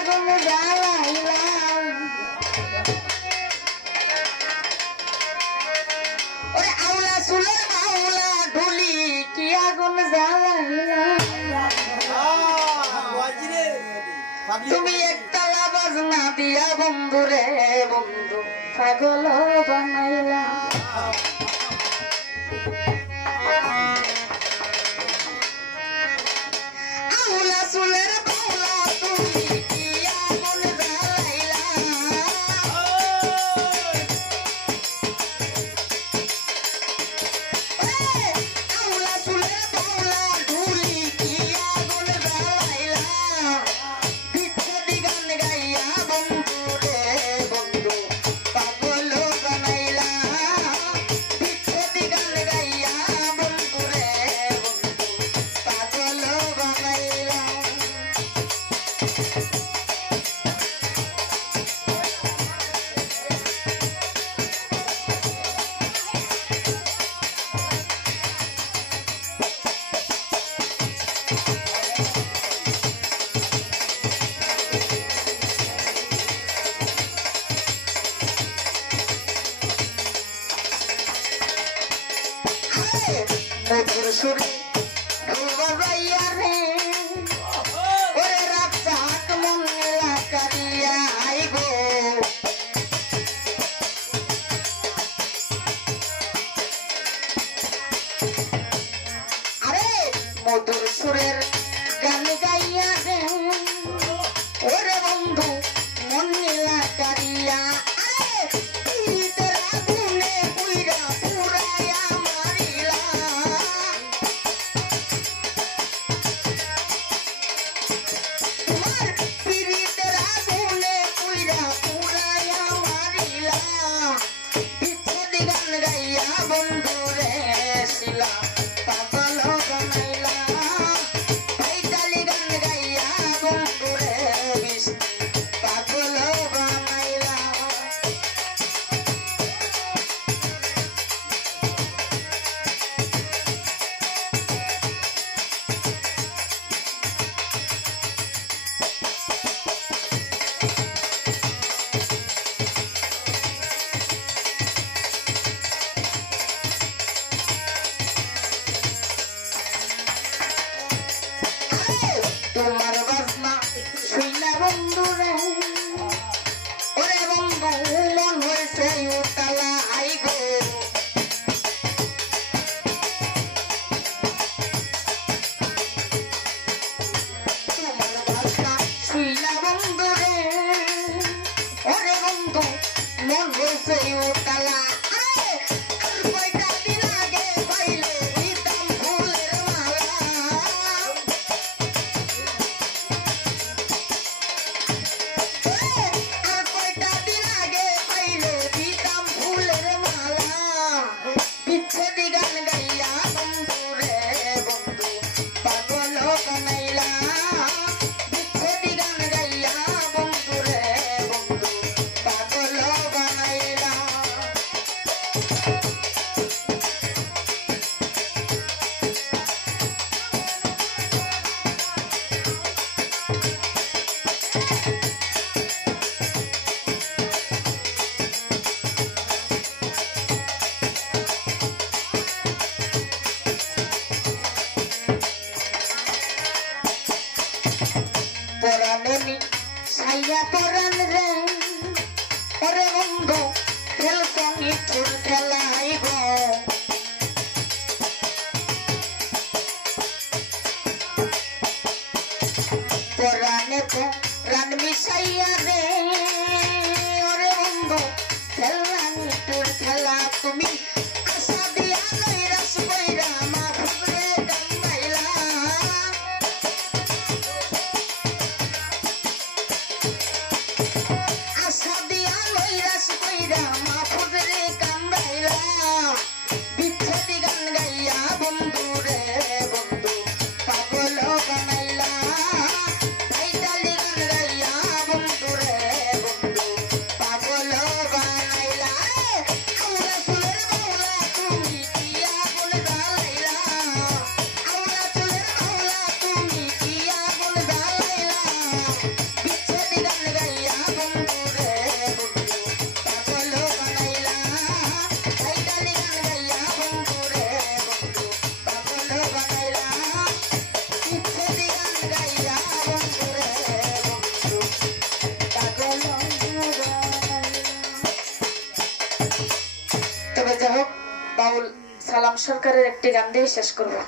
আগুন জ্বালাইলাম ওরে আউলা সুলের মাওলা ঢুলি কি আগুন জ্বালাইলাম তুমি একতলা বাজনা দিয়া বন্ধু রে বন্ধু পাগল বানাইলা আউলা সুলের মাওলা তুমি কি আগুন জ্বালাইলা আউলা সুলের মাওলা ঢুলি কি আগুন জ্বালাইলা বিচ্ছেদি গান গাইয়া বন্ধু রে বন্ধু পাগল বানাইলা বিচ্ছেদি গান গাইয়া বন্ধু রে বন্ধু পাগল বানাইলা মধুর সুরে ঢোল বাজাইয়া রে ওরে রাত মন লাগাইয়া আইগো আরে মধুর সুরের গান গাইয়া রে ওরে বন্ধু মন লাগাইয়া বন্ধু রে শিলা পাগল বানাইলা পাইতালি গান গাইয়া বন্ধু রে বিষ পাগল বানাইলা তোমার বাজনা শুইলা বন্ধু রে ওরে বন্ধু মন হয়েছে উতালা আইগো তোমার বাজনা শুইলা বন্ধু রে ওরে বন্ধু মন হয়েছে উতালা পরাণী সাইয়া পরাণ রে ওরে বন্ধু খেলসনি চুর খেলাই গো পরাণে প্রাণ মিশাইয়া রে ওরে বন্ধু খেলানি চুর খেলা তুমি আশা দিয়া নৈরাস কইরা মা ফুলে কান্দাইলা আশা দিয়া নৈরাস কইরা মা ফুলে কান্দাইলা বিচ্ছেদ গান গাইয়া বন্ধু রে বন্ধু পাগল বানাইলা আইডালি গান গাইয়া বন্ধু রে বন্ধু পাগল বানাইলা বিচ্ছেদ গান গাইয়া বন্ধু রে বন্ধু পাগল বানাইলা। তবে যাই হোক বাউল সালাম সরকারের একটি গান দিয়ে শেষ করবো।